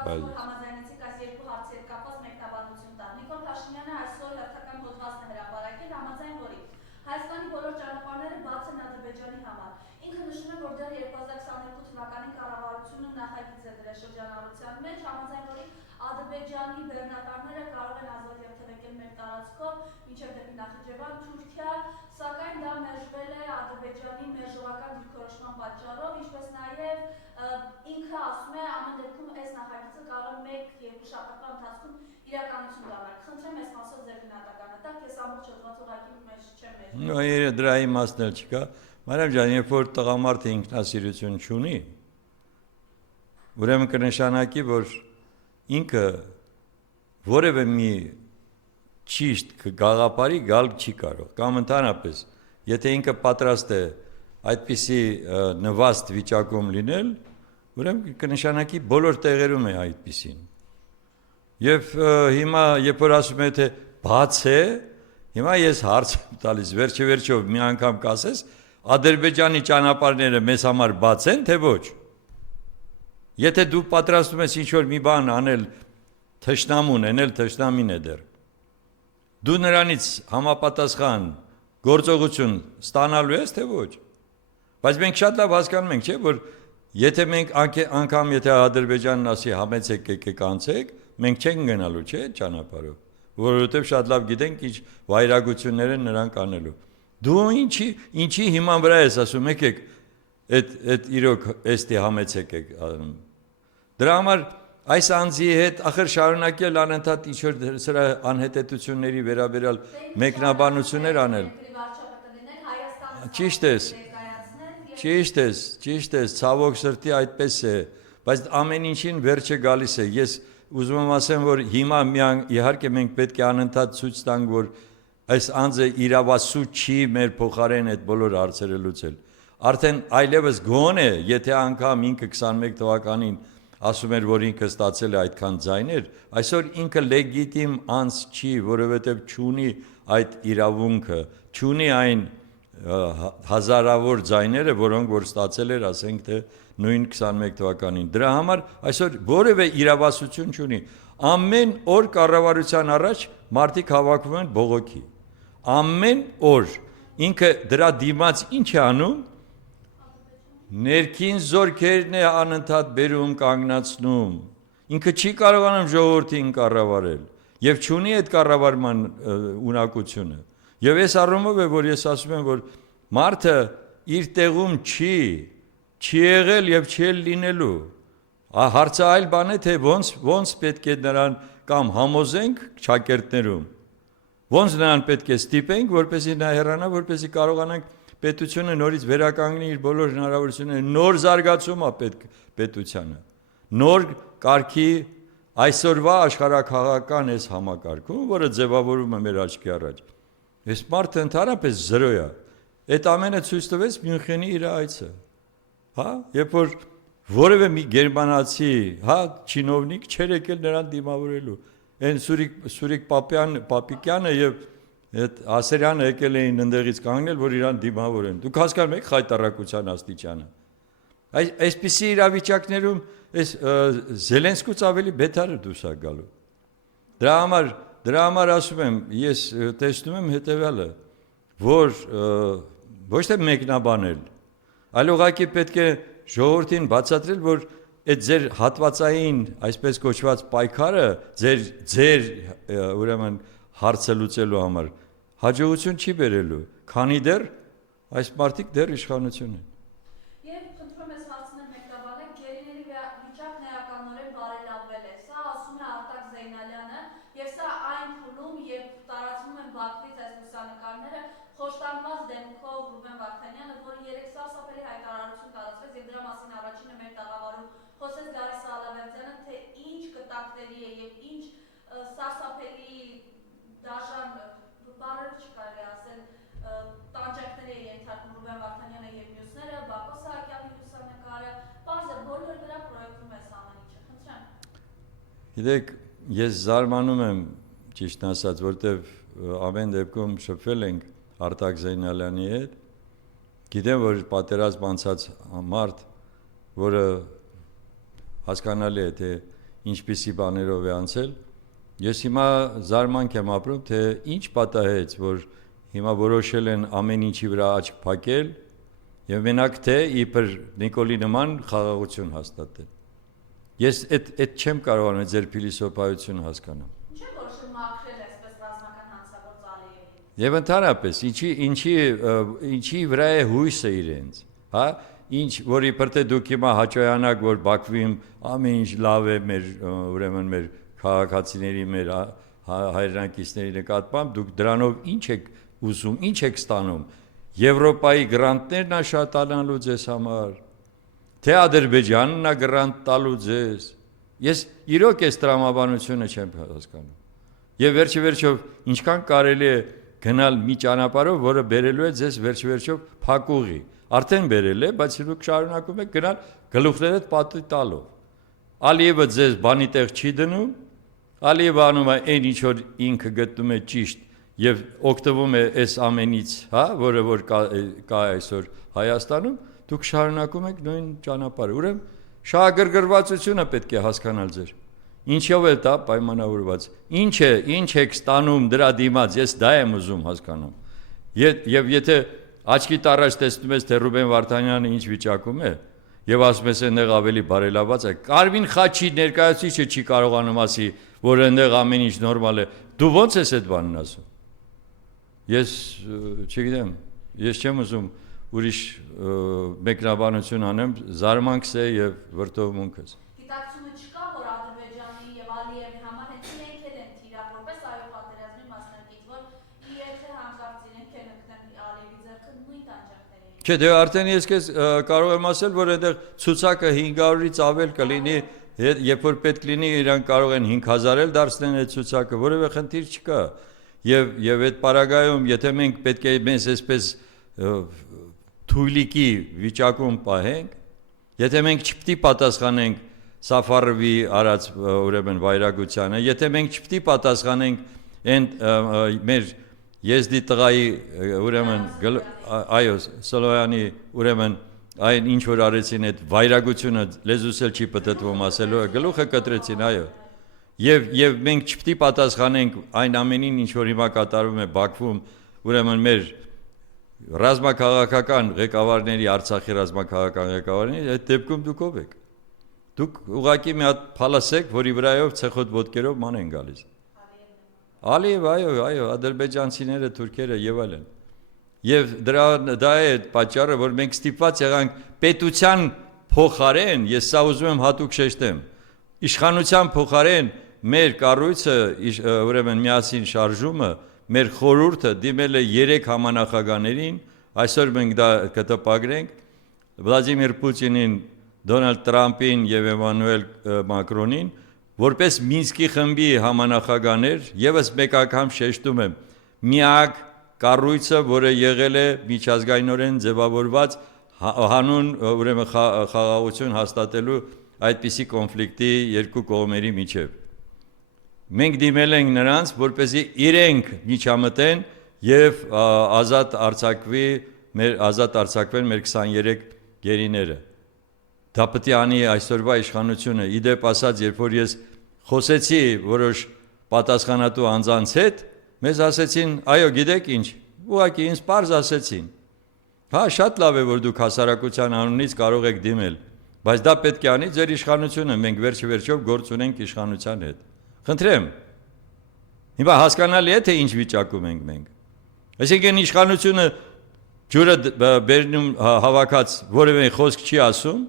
համաձայնեցիք այս երկու հարցի հետ կապված մեկնաբանություն տալ։ Նիկոլ Փաշինյանը այսօր հերթական հոդվածն է հրապարակել, համաձայն որի Հայաստանի բոլոր ճանապարհները բաց են Ադրբեջանի համար։ Ինքը նշում է, որ դեռ 2022 թվականին կառավարությունը նախագիծ է դրել շրջանառության մեջ, համաձայն որի Ադրբեջանի բեռնատարները կարող են ազատ երթևեկել մեր տարածքով մինչև դեպի Նախիջևան, Թուրքիա, սակայն դա մերժվել է Ադրբեջանի մերժողական դիրքորոշման պատճառով, ինչպես նաև ինքը ասում է ամեն դեպքում այս նախագիծը կարող է 1-2 շաբաթվա ընթացքում իրականություն դառնալ։ Խնդրեմ այս մասով ձեր գնահատականը տաք, ես ամբողջ հոդվածողակի մեջ չեմ մեջբերել։ Դրա իմաստն էլ չկա։ Մանավանդ ջան, երբ որ տղամարդը ինքնասիրություն չունի, ուրեմն կնշանակի, որ ինքը որևէ մի ճիշտ գաղափարի գալ չի կարող, կամ ընդհանրապես, եթե ինքը պատրաստ է այդպիսի նվաստ վիճակում լինել, ուրեմն կնշանակի բոլոր տեղերում է այդպիսին։ Եվ հիմա, երբ որ ասում է, թե բաց է, հիմա ես հարց եմ տալիս, վերջով մի անգամ կասես, Ադրբեջանի ճանապարհները մեզ համար բաց են, թե ոչ։ Եթե դու պատրաստում ես ինչ-որ մի բան անել թշնամուն, էնել թշնամին է դեռ, դու նրանից համապատասխան գործողություն ստանալու ես, թե ոչ։ Բայց մենք շատ լավ հասկանում ենք, չէ, որ եթե մենք անգամ եթե Ադրբեջանն ասի համեցեք եկեք անցեք, մենք չենք գնալու, չէ, ճանապարհով, որովհետև շատ լավ գիտենք ինչ վայրագություններ են նրանք անելու։ Դու ինչի հիման վրա ես ասում, եկեք այդ իրոք էստի համեցեք եք անում։ Դրա համար այս անձի հետ ախր շարունակել անընդհատ ինչ-որ սրա անհետեթությունների վերաբերյալ մեկնաբանություններ անել։ Ճիշտ ես, ցավոք սրտի այդպես է, բայց ամեն ինչին վերջը գալիս է։ Ես ուզում եմ ասեմ, որ հիմա իհարկե մենք պետք է անընդհատ ցույց տանք, որ այս անձը իրավասու չի մեր փոխարեն այդ բոլոր հարցերը լուծել։ Արդեն այլևս գոնե, եթե անգամ ինքը 21 թվականին ասում էր, որ ինքը ստացել է այդքան ձայներ, այսօր ինքը լեգիտիմ անձ չի, որովհետև չունի այդ իրավունքը, չունի այն հազարավոր ձայները, որոնք որ ստացել էր, ասենք թե նույն 21 թվականին։ Դրա համար այսօր որևէ իրավասություն չունի։ Ամեն օր կառավարության առաջ մարդիկ հավաքվում են բողոքի։ Ամեն օր ինքը դրա դիմաց ինչ է անում, ներքին զորքերն է անընդհատ բերում կանգնացնում, ինքը չի կարողանում ժողովրդին կառավարել և չունի այդ կառավարման ունակությունը։ Եվ այս առումով է, որ ես ասում եմ, որ մարդը իր տեղում չի եղել և չի լինելու։ Հարցը այլ բան է, թե ոնց պետք է նրան կամ համոզենք շակերտներում, ոնց նրան պետք է ստիպենք, որպեսզի նա հեռանա, որպեսզի կարողանանք պետությունը նորից վերականգնի իր բոլոր հնարավորությունները, նոր զարգացում է պետք պետությանը, նոր կարգի այսօրվա աշխարհաքաղաքական այս համակարգում, որը ձևավորում է մեր աչքի առաջ։ Այս մարդը ընդհանրապես զրո է։ Այդ ամենը ցույց տվեց Մյունխենի իր այցը։ Երբ որ որևէ մի գերմանացի, չինովնիկ չէր եկել նրան դիմավորելու։ Այն Սուրիկ Պապիկյանը եւ այդ Ասերյանը եկել էին ընդեղից կանգնել, որ իրան դիմավորեն։ Դուք հասկանում եք խայտառակության աստիճանը։ Այսպիսի իրավիճակներում այս Զելենսկուց ավելի բետարը դուրս է գալու։ Դրա համար ասում եմ, ես տեսնում եմ հետևյալը, որ ոչ թե մեկնաբանել, այլ ուղղակի պետք է ժողովրդին բացատրել, որ այդ ձեր հատվածային, այսպես կոչված պայքարը ձեր ուրեմն հարցը լուծելու համար հաջողություն չի բերելու, քանի դեռ այս մարդիկ դեռ իշխանություն են։ Եվ խնդրում ես հարցնել մեկնաբանել, գերիների վիճակն էականորեն բարելավվել է, սա ասում է Արտակ Զեյնալյանը, եւ սա այն փուլում, երբ տարածվում են Բաքվից այս լուսանկարները, խոշտանգված դեմքով Ռուբեն Վարդանյանը, որը երեք սարսափելի հայտարարություն տարածվեց եւ դրա մասին առաջինը մեր տաղավարում խոսեց Լարիսա Ալավերդյանը, թե ինչ կտակների է եւ ինչ սարսափելի դաժան բառեր չկարելի ասել տանջանքների է ենթարկում Ռուբեն Վարդանյանը եւ մյուսները, Բակո Սահակյանի լուսանկարը, բարձր բոլոր վրա պրոյեկտում է ամեն ինչը, խնդրեմ։ Գիտեք, ես զարմանում եմ ճիշտ ասած, որտեվ ամեն դեպքում շփվել ենք Արտակ Զեյնալյանի հետ, գիտեմ, որ պատերազմ անցած մարդ, որը հասկանալի է, թե ինչպիսի բաներով է անցել։ Ես հիմա զարմանք եմ ապրում, թե ինչ պատահեց, որ հիմա որոշել են ամեն ինչի վրա աչք փակել եւ մենակ թե իբր Նիկոլի նման խաղաղություն հաստատել։ Ես այդ չեմ կարողանում ձեր փիլիսոփայությունը հասկանալ։ Ինչ է որոշում մաքրել այսպես ռազմական հանցագործ Ալիևին։ Եվ ընդհանրապես ինչի վրա է հույսը իրենց, հա, ինչ որ իբր թե դուք հիմա հաճոյանակ որ Բաքվին ամեն ինչ լավ է մեր ուրեմն մեր քաղաքացիների մեր հայրենակիցների նկատմամբ դուք դրանով ինչ եք ուզում, ինչ եք ստանում։ Եվրոպայի գրանտներն է շատ տալու ձեզ համար, թե Ադրբեջանն է գրանտ տալու ձեզ։ Ես իրոք այս տրամաբանությունը չեմ հասկանում։ Եվ վերջիվերջով ինչքան կարելի է գնալ մի ճանապարհով, որը բերելու է ձեզ վերջիվերջով փակուղի։ Արդեն բերել է, բայց դուք շարունակում եք գնալ գլուխներդ պատի տալով։ Ալիևը ձեզ բանի տեղ չի դնում, Ալիևը անում է այն ինչ որ ինքը գտնում է ճիշտ եւ օգտվում է այս ամենից, հա, որը որ կա այսօր Հայաստանում, դուք շարունակում եք նույն ճանապարհը։ Ուրեմն շահագրգռվածությունը պետք է հասկանալ ձեր։ Ինչով է դա պայմանավորված։ Ինչ եք ստանում դրա դիմաց, ես դա եմ ուզում հասկանամ։ Եվ եթե աչքիդ առաջ տեսնում ես թե Ռուբեն Վարդանյանը ինչ վիճակում է, եւ ասում ես այնտեղ ավելի բարելաված է։ Կարմին խաչի ներկայացուցիչը չի կարողանում ասի, որ այնտեղ ամեն ինչ նորմալ է։ Դու ո՞նց ես այդ բանն ասում։ Ես չգիտեմ, ես չեմ ուզում ուրիշ մեկնաբանություն անեմ, զարմանքս է եւ վրդովմունքս։ Գիտակցությունը չկա, որ Ադրբեջանի եւ Ալիևի համար հենց իրենք են թիրախ որպես այո պատերազմի մասնակից, որ եթե հանկարծ իրենք են ընկնեն Ալիևի ձեռքը նույն տանջանքների։ Չէ, դե արդեն ես քեզ կարող եմ ասել, որ այնտեղ ցուցակը 500-ից ավել կլինի, երբ որ պետք լինի իրենք կարող են 5000 էլ դարձնեն այդ ցուցակը, որևէ խնդիր չկա։ Եվ այդ պարագայում, եթե մենք պետք է մեզ այսպես թույլիկի վիճակում պահենք, եթե մենք չպետք է պատասխանենք Սաֆարովի արած ուրեմն վայրագությանը, եթե մենք չպետք է պատասխանենք այն մեր Եզդի տղայի ուրեմն այո Սոլոյանի ուրեմն այն ինչ որ արեցին այդ վայրագությունը լեզուս էլ չի պատտվում ասելու գլուխը կտրեցին այո եւ մենք չպետք է պատասխանենք այն ամենին ինչ որ հիմա կատարվում է Բաքվում ուրեմն մեր ռազմաքաղաքական ղեկավարների Արցախի ռազմաքաղաքական ղեկավարների այդ դեպքում դուք ով եք դուք ուղակի մի հատ փալասեք որի վրայով ցեխոտ ոտքերով ման են գալիս Ալիև այո ադրբեջանցիները թուրքերը եւ այլն եւ դա է պատճառը որ մենք ստիպված եղանք պետության փոխարեն ես սա ուզում եմ հատուկ շեշտեմ իշխանության փոխարեն մեր կառույցը ուրեմն միասին շարժումը մեր խորհուրդը դիմել է 3 համանախագահներին այսօր մենք դա կտպագրենք Վլադիմիր Պուտինին Դոնալդ Տրամպին եւ Էմանուել Մակրոնին որպես Մինսկի խմբի համանախագահներ եւս մեկ անգամ շեշտում եմ միակ կառույցը որը եղել է միջազգայինորեն ձևավորված հանուն ուրեմն խաղաղություն հաստատելու այդպիսի կոնֆլիկտի երկու կողմերի միջև մենք դիմել ենք նրանց որպեսզի իրենք միջամտեն եւ ազատ արձակվեն մեր 23 գերիները դա պետք է անի այսօրվա իշխանությունը իդեպ ասած երբ որ ես խոսեցի որոշ պատասխանատու անձանց հետ մեզ ասեցին այո գիտեք ինչ ուղղակի ինձ պարզ ասեցին հա շատ լավ է որ դուք հասարակության անունից կարող եք դիմել բայց դա պետք է անի ձեր իշխանությունը մենք վերջով գործ ունենք իշխանության հետ խնդրեմ հիմա հասկանալի է թե ինչ վիճակում ենք մենք այսինքն իշխանությունը ջուրը բերնում հավաքած որևէ խոսք չի ասում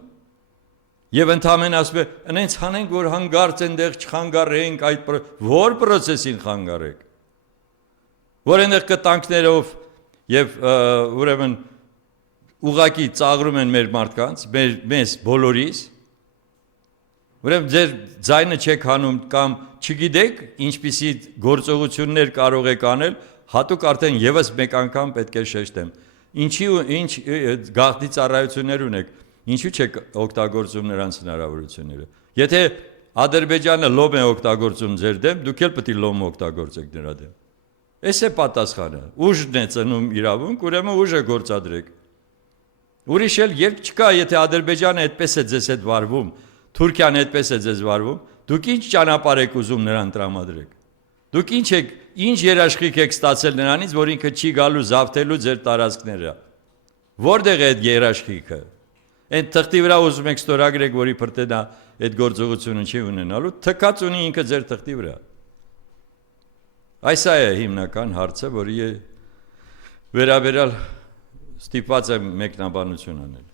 Եվ ընդհանրեն ասում է, այնց հանենք, որ հանգարց այնտեղ չխանգարենք այդ որ process-ին խանգարեք։ Որ այնտեղ կտանքներով եւ ուրեմն ուղակի ծաղրում են մեր մարդկանց, մեզ բոլորիս։ Ուրեմն ձեր ձայնը չեք հանում կամ չգիտեք ինչպիսի գործողություններ կարող եք անել, հատուկ արդեն եւս մեկ անգամ պետք է շեշտեմ։ Ինչ գաղտնի ծառայություններ ունեք Ինչու՞ չեք օգտագործում նրանց հնարավորությունները։ Եթե Ադրբեջանը լոմ է օգտագործում ձեր դեմ, դուք էլ պետք է լոմ օգտագործեք նրա դեմ։ Էս է պատասխանը։ Ուժն է ծնում իրավունք, ուրեմն ուժը գործադրեք։ Ուրիշ էլ երբ չկա, եթե Ադրբեջանը այդպես է ձեզ հետ վարվում, Թուրքիան այդպես է ձեզ վարվում, Դուք ինչ ճանապարհ եք ուզում նրան տրամադրեք։ Դուք ինչ երաշխիք եք ստացել նրանից, որ ինքը չի գալու զավթելու ձեր տարածքները։ Որտեղ է այդ երաշխիքը։ Այդ թղթի վրա ուզում եք ստորագրեք, որի բրտե դա այդ գործողությունը չի ունենալու, թքած ունի ինքը ձեր թղթի վրա։ Այս է հիմնական հարցը, որի վերաբերյալ ստիպված եմ մեկնաբանություն անել։